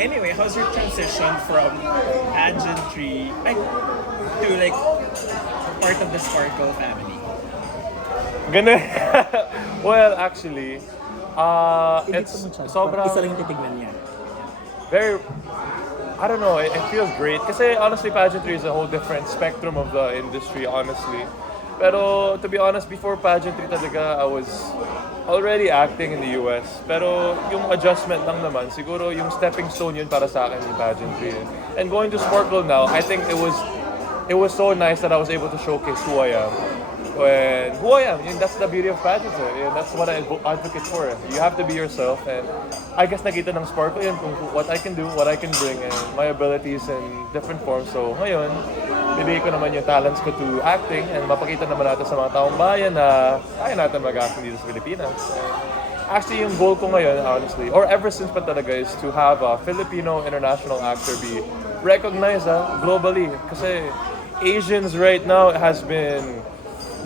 Anyway, how's your transition from pageantry to like part of the Sparkle family? Ganun. Well, actually, Edit it's mo siya. sobrang Isa lang yung titignan niya. very, I don't know, it feels great. Kasi honestly, pageantry is a whole different spectrum of the industry, honestly. Pero to be honest, before pageantry talaga, I was already acting in the US. Pero yung adjustment lang naman, siguro yung stepping stone yun para sa akin yung pageantry. And going to Sparkle now, I think it was so nice that I was able to showcase who I am. When who I am, that's the beauty of pageantry. That's what I advocate for. You have to be yourself, and I guess nakita ng Sparkle yun kung what I can do, what I can bring, and my abilities in different forms. So ngayon, bibigay ko naman yung talents ko to acting, and mapakita naman natin sa mga taong bayan na kaya natin mag-acting dito sa Pilipinas. Actually, yung goal ko ngayon, honestly, or ever since pa talaga, is to have a Filipino international actor be recognized globally. Kasi Asians right now has been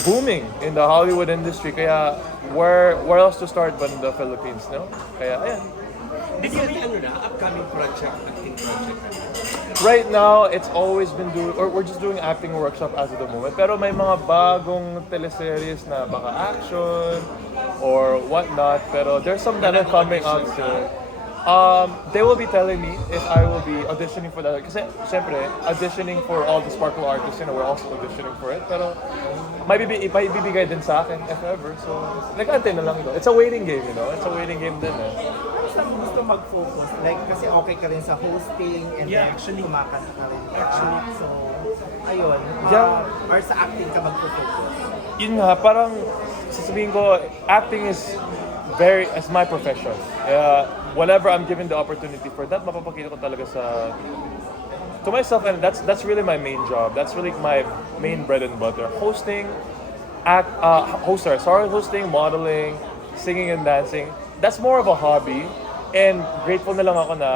booming in the Hollywood industry. Kaya where else to start but in the Philippines, no? Kaya ayan. Did you may upcoming project, acting project? Right now, it's always been we're just doing acting workshop as of the moment. Pero may mga bagong teleseries na baka action or whatnot. Pero there's some that are coming up soon. They will be telling me if I will be auditioning for that. Kasi, syempre, auditioning for all the Sparkle artists, we're also auditioning for it. Pero, may bibigay din sa akin, if ever. So, nag-antay na lang ito. It's a waiting game, It's a waiting game din, Ano saan mo gusto mag-focus? Like, kasi okay ka rin sa hosting and Yeah, then actually. kumakanta ka rin. Actually. So, ayun. Yeah. Or sa acting ka mag-focus? Yun nga, parang sasabihin ko, acting is as my profession. Whenever I'm given the opportunity for that, mapapakita ko talaga to myself, and that's really my main job. That's really my main bread and butter. Hosting, hosting, modeling, singing and dancing. That's more of a hobby, and grateful na lang ako na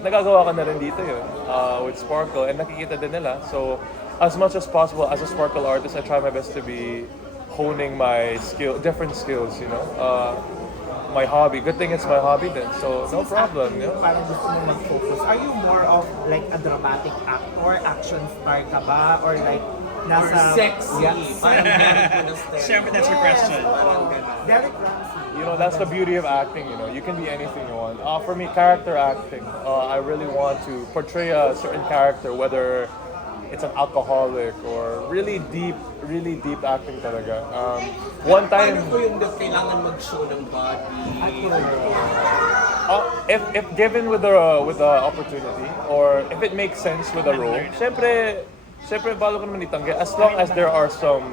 nagagawa ko na rin dito yun with Sparkle, and nakikita din nila. So, as much as possible, as a Sparkle artist, I try my best to be honing my different skills, my hobby. Good thing it's my hobby then, so no problem. Parang gusto mo mag-focus. Are you more of like a dramatic actor, action star ka ba? Or like nasa... Or sexy. Yeah. Parang meron ko ng style. Siyempre, that's your question. Parang ganun. Derek Ramsey. That's the beauty of acting. You can be anything you want. For me, character acting. I really want to portray a certain character, whether it's an alcoholic or really deep acting talaga. One time, Paano po yung kailangan mag-show ng body? if given with the opportunity, or if it makes sense with the role, syempre balo ko naman itanggi, as long as there are some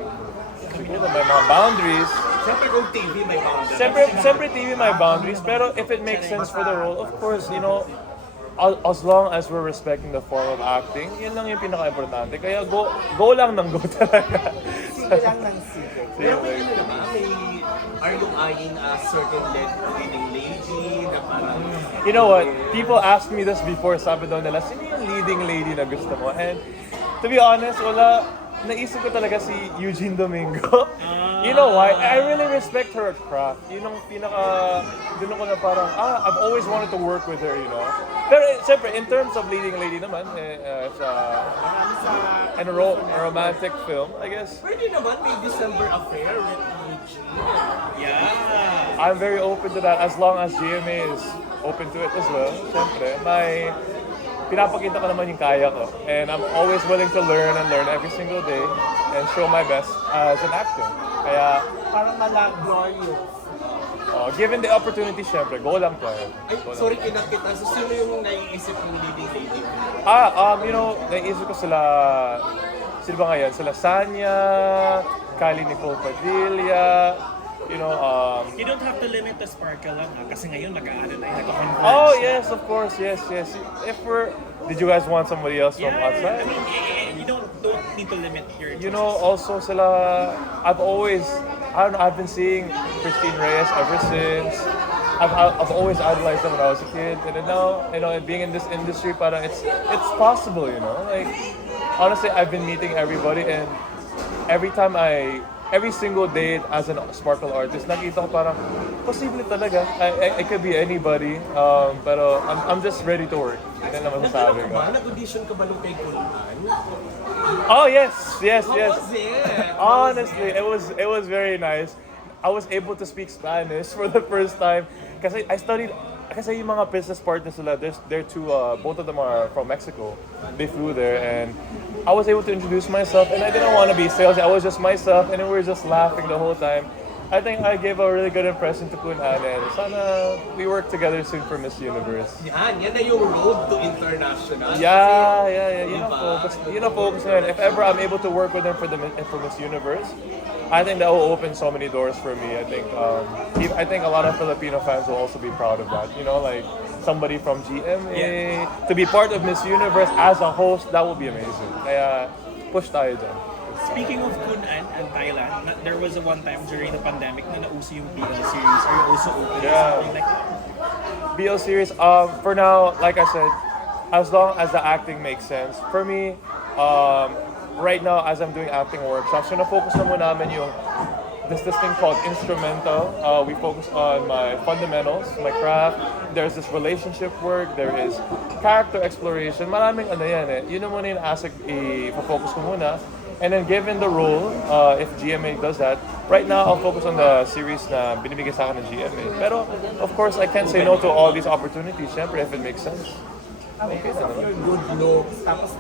siguro may mga boundaries. Siyempre kung TV may boundaries. Siyempre TV may boundaries, pero if it makes sense for the role, of course, as long as we're respecting the form of acting, yun lang yung pinaka-importante. Kaya go lang ng go talaga. Sige lang ng sige. Pero may naman, are you eyeing a certain leading lady na parang... You know what? People asked me this before. Sabi daw nila, sino yung leading lady na gusto mo? And to be honest, wala. Naisip ko talaga si Eugene Domingo. You know why? I really respect her craft. Yun ang dun ako na parang, I've always wanted to work with her, Pero siyempre, in terms of leading lady naman, it's a romantic film, I guess. Pwede naman may December affair with Eugene. Yeah. I'm very open to that as long as GMA is open to it as well. Siyempre, pinapakita ko naman yung kaya ko. And I'm always willing to learn every single day and show my best as an actor. Kaya, Parang glorious. given the opportunity, syempre, go lang po. Ay, sorry, kinakita. So, sino yung naiisip yung leading lady? Naisip ko sila ba ngayon? Sila Sanya, Kylie Nicole Padilla, You don't have to limit the Sparkle lang, kasi ngayon mag-aano na yun, nag-converge. Oh, yes, of course, yes. Did you guys want somebody else from Yeah, outside? I mean, you don't need to limit your choices. Also sila, I've been seeing Christine Reyes ever since. I've always idolized them when I was a kid, and then now, being in this industry, parang it's possible, Like, honestly, I've been meeting everybody, and every time every single day as a sparkle artist, nakita ko parang, posible talaga. I could be anybody. Pero I'm just ready to work. Yan lang masasabi ko. Nag-audition ka ba nung kay Kunan? Oh, yes. How was it? Honestly, it was very nice. I was able to speak Spanish for the first time kasi I studied. Kasi yung mga business partners nila, they're two, both of them are from Mexico. They flew there and I was able to introduce myself and I didn't want to be salesy. I was just myself and we were just laughing the whole time. I think I gave a really good impression to Kun Anne and sana we work together soon for Miss Universe. Yan na yung road to international. Yeah. Yun ang Diba? focus ngayon. If ever I'm able to work with them for Miss Universe, I think that will open so many doors for me. I think a lot of Filipino fans will also be proud of that. You know, like somebody from GMA to be part of Miss Universe as a host, that will be amazing. Kaya push tayo dyan. Speaking of Kun and Thailand, there was a one time during the pandemic na nauso yung BL series. Are you also open to Yeah. something like that? BL series, for now, like I said, as long as the acting makes sense. For me, right now, as I'm doing acting workshops, focus na muna namin yung this thing called instrumental. We focus on my fundamentals, my craft. There's this relationship work. There is character exploration. Maraming ano yan eh. Yun na muna yung asik i-focus ko muna. And then given the role, if GMA does that, right now I'll focus on the series na binibigay sa akin ng GMA. Pero of course, I can't say no to all these opportunities, syempre, if it makes sense. Because of your good looks, tapos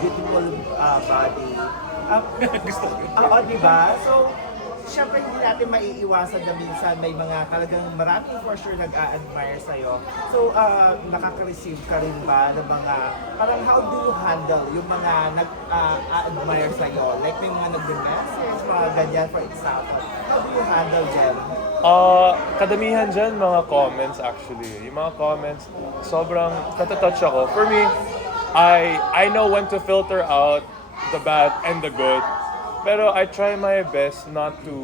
beautiful body. Diba? So, syempre hindi natin maiiwasan na minsan may mga talagang maraming for sure nag-a-admire sa'yo. So, nakaka-receive ka rin ba ng mga, parang how do you handle yung mga nag-a-admire sa'yo? Like may mga nag-message, mga ganyan for example. How do you handle them? Kadamihan dyan, mga comments actually. Yung mga comments, sobrang natatouch ako. For me, I know when to filter out the bad and the good. Pero I try my best not to...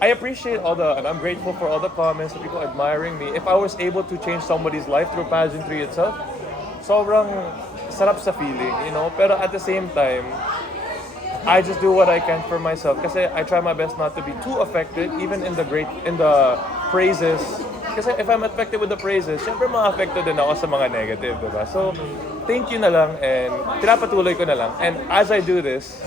I appreciate and I'm grateful for all the comments, the people admiring me. If I was able to change somebody's life through pageantry itself, sobrang sarap sa feeling, you know? Pero at the same time, I just do what I can for myself kasi I try my best not to be too affected even in the praises. Kasi if I'm affected with the praises, syempre ma-affected din ako sa mga negative, diba? So, thank you na lang and pinapatuloy ko na lang. And as I do this,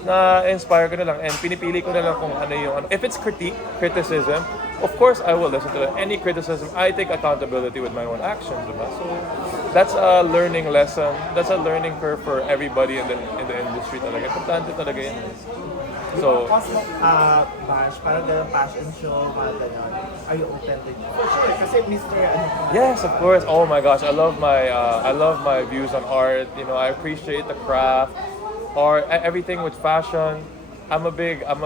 na-inspire ko na lang and pinipili ko na lang kung ano yung... If it's criticism, of course I will listen to that. Any criticism, I take accountability with my own actions, diba? So, that's a learning lesson. That's a learning curve for everybody in the industry talaga. Importante talaga yun. So, Cosmo Bash, parang ganun fashion show, mga ganun. Are you open to it? For sure, kasi Mr. yes, of course. Oh my gosh, I love my views on art. You know, I appreciate the craft or everything with fashion. I'm a big fan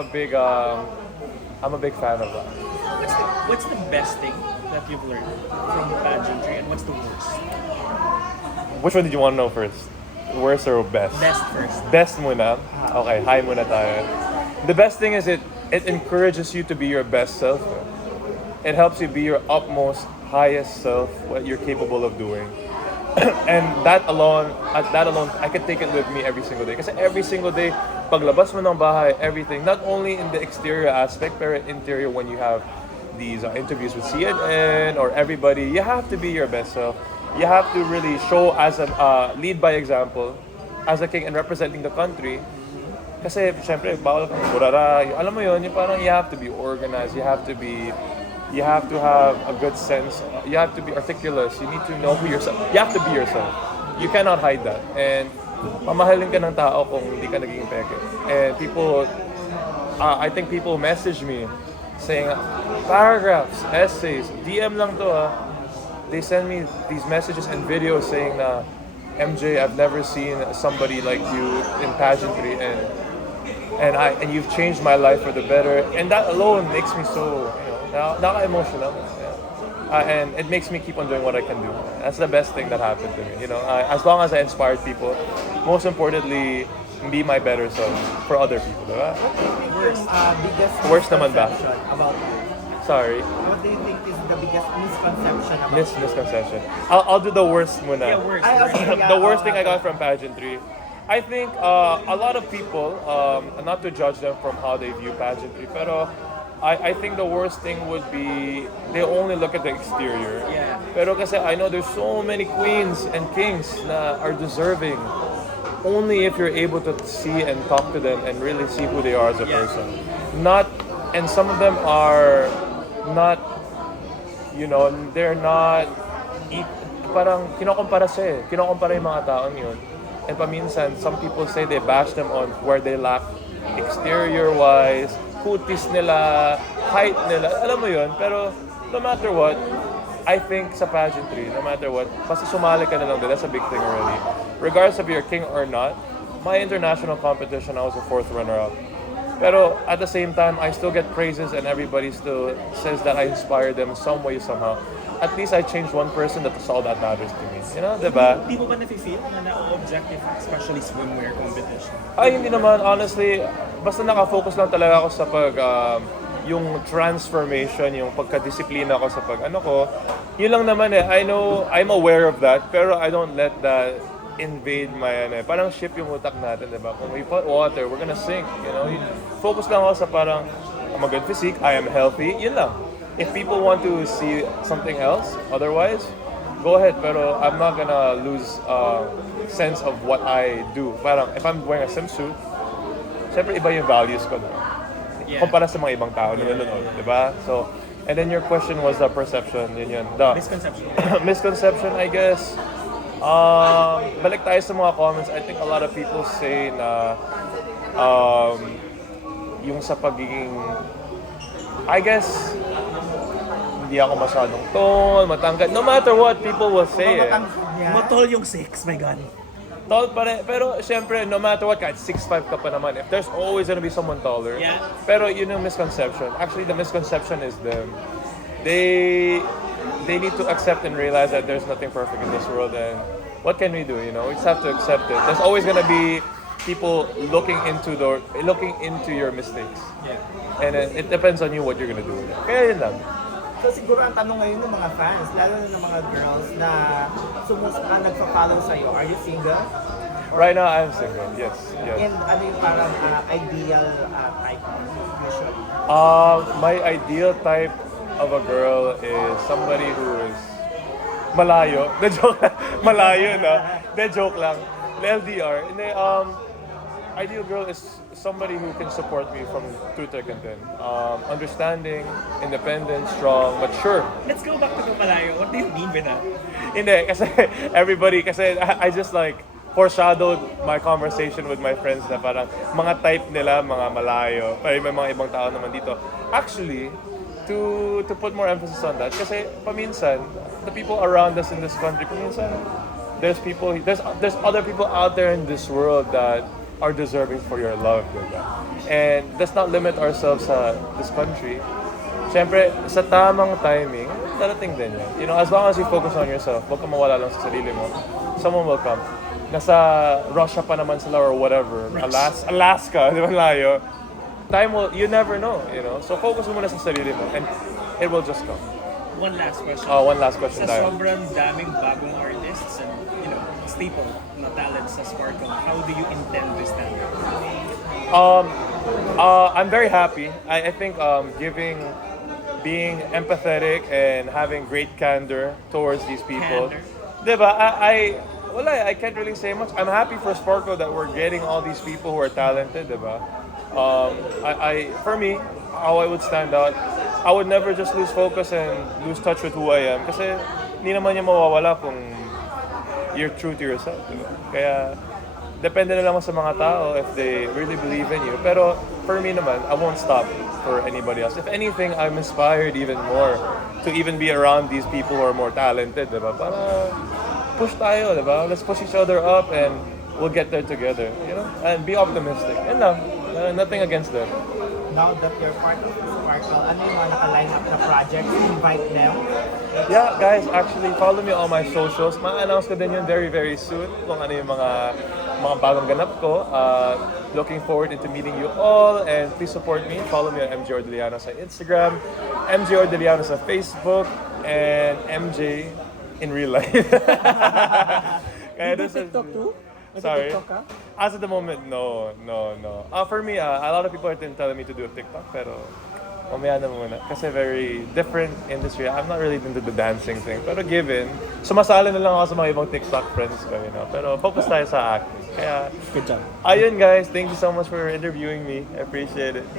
of that. What's the best thing that you've learned from the pageantry and what's the worst? Which one did you want to know first? Worst or best? Best first. Best muna. Okay, high muna tayo. The best thing is it encourages you to be your best self. It helps you be your utmost, highest self, what you're capable of doing. And that alone, I can take it with me every single day. Kasi every single day, paglabas mo ng bahay, everything, not only in the exterior aspect, pero interior when you have these interviews with CNN or everybody, you have to be your best self. You have to really show as a lead by example, as a king and representing the country. Kasi syempre, bawal kang burara. Alam mo yun, yung parang you have to be organized, you have to have a good sense, you have to be articulate, you need to know who yourself, you have to be yourself. You cannot hide that. And mamahalin ka ng tao kung hindi ka naging peke. And people, I think people message me saying, paragraphs, essays, DM lang to They send me these messages and videos saying na, MJ, I've never seen somebody like you in pageantry and you've changed my life for the better. And that alone makes me so, naka-emotional. And it makes me keep on doing what I can do. That's the best thing that happened to me. As long as I inspired people, most importantly, be my better self for other people. Diba? Worst naman ba? About you? Sorry. What do you think is the biggest misconception about Misconception. I'll do the worst muna. Yeah, worst. okay, The worst thing I got from pageantry I think a lot of people, not to judge them from how they view pageantry, pero I think the worst thing would be they only look at the exterior. Yeah. Pero kasi I know there's so many queens and kings na are deserving only if you're able to see and talk to them and really see who they are as a Yeah. person. Not, and some of them are not, they're not, parang kinokompara siya eh. Kinokompara yung mga taong yun. And paminsan, some people say they bash them on where they lack exterior-wise, kutis nila, height nila, alam mo yun. Pero no matter what, I think sa pageantry, no matter what, basta sumali ka na lang din, that's a big thing already. Regardless if you're king or not, my international competition, I was a 4th runner-up. Pero at the same time, I still get praises and everybody still says that I inspired them some way, somehow. At least I changed one person, that's all that matters to me. You know, diba? Di mo ba nafe-feel na na-objective, especially swimwear competition? Ay, hindi naman. Honestly, basta nakafocus lang talaga ako sa yung transformation, yung pagka-disiplina ko sa ko. Yun lang naman eh. I know, I'm aware of that, pero I don't let that invade my parang ship yung utak natin, diba? Kung we put water, we're gonna sink, Focus lang ako sa parang, I'm a good physique, I am healthy, yun lang. If people want to see something else, otherwise, go ahead. Pero I'm not gonna lose sense of what I do. Parang, if I'm wearing a swimsuit, syempre iba yung values ko. Yeah. Kumpara sa mga ibang tao na nanonood, diba? So, and then your question was the perception, yun. The Misconception. misconception, I guess. Balik tayo sa mga comments. I think a lot of people say na yung sa pagiging, I guess, hindi ako masyadong tall, matangkad. No matter what people will say eh. Matol yung 6, my God. Tall pa rin. Pero syempre, no matter what, kahit 6'5" ka pa naman, if there's always gonna be someone taller. Yeah. Pero yun yung misconception. Actually, the misconception is them. They need to accept and realize that there's nothing perfect in this world, and what can we do, We just have to accept it. There's always gonna be people looking into your mistakes. Yeah. And it depends on you what you're gonna do. Kaya yun lang. So siguro ang tanong ngayon ng mga fans, lalo na ng mga girls na nagpa-follow sa'yo, are you single? Right now, I'm single. Yes. And ano yung parang ideal type usually? My ideal type of a girl is somebody who is malayo. The joke, malayo na. The joke lang. LDR. And then, ideal girl is somebody who can support me from through thick and thin. Understanding, independent, strong, mature. Let's go back to the malayo. What do you mean with that? Hindi, kasi I just like foreshadowed my conversation with my friends na parang mga type nila, mga malayo. Pero may mga ibang tao naman dito. Actually, to put more emphasis on that, kasi paminsan, the people around us in this country, paminsan, there's other people out there in this world that are deserving for your love, diba? And let's not limit ourselves sa this country. Siyempre, sa tamang timing, darating din yan. As long as you focus on yourself, huwag ka mawala lang sa sarili mo. Someone will come. Nasa Russia pa naman sila or whatever. Alaska, di ba layo? Time will, you never know, So focus mo muna sa sarili mo and it will just come. One last question. One last question Sa tayo. sobrang daming bagong artists and, staple na talent sa Sparkle, how do you intend to stand out? I'm very happy. I think being empathetic and having great candor towards these people. Diba? I can't really say much. I'm happy for Sparkle that we're getting all these people who are talented, diba? For me, how I would stand out, I would never just lose focus and lose touch with who I am. Kasi hindi naman niya mawawala kung you're true to yourself, diba? Kaya, depende na lang sa mga tao if they really believe in you. Pero, for me naman, I won't stop for anybody else. If anything, I'm inspired even more to even be around these people who are more talented, diba? Para push tayo, diba? Let's push each other up and we'll get there together, And be optimistic. And nothing against them. Now that you're part of the Sparkle, ano yung mga naka-line up na projects? Invite them? Yeah, guys, actually, follow me on my socials. Ma-announce ko din yun very, very soon kung ano yung mga bagong ganap ko. Looking forward into meeting you all, and please support me. Follow me on MJ Ordillano sa Instagram, MJ Ordillano sa Facebook, and MJ in real life. You do TikTok too? Sorry. TikTok ka? As of the moment, no. For me, a lot of people are telling me to do a TikTok, pero mamaya na muna. Kasi very different industry. I'm not really into the dancing thing. Pero given, sumasali na lang ako sa mga ibang TikTok friends ko, you know. Pero focus tayo sa acting. Kaya, Good job. ayun guys, thank you so much for interviewing me. I appreciate it.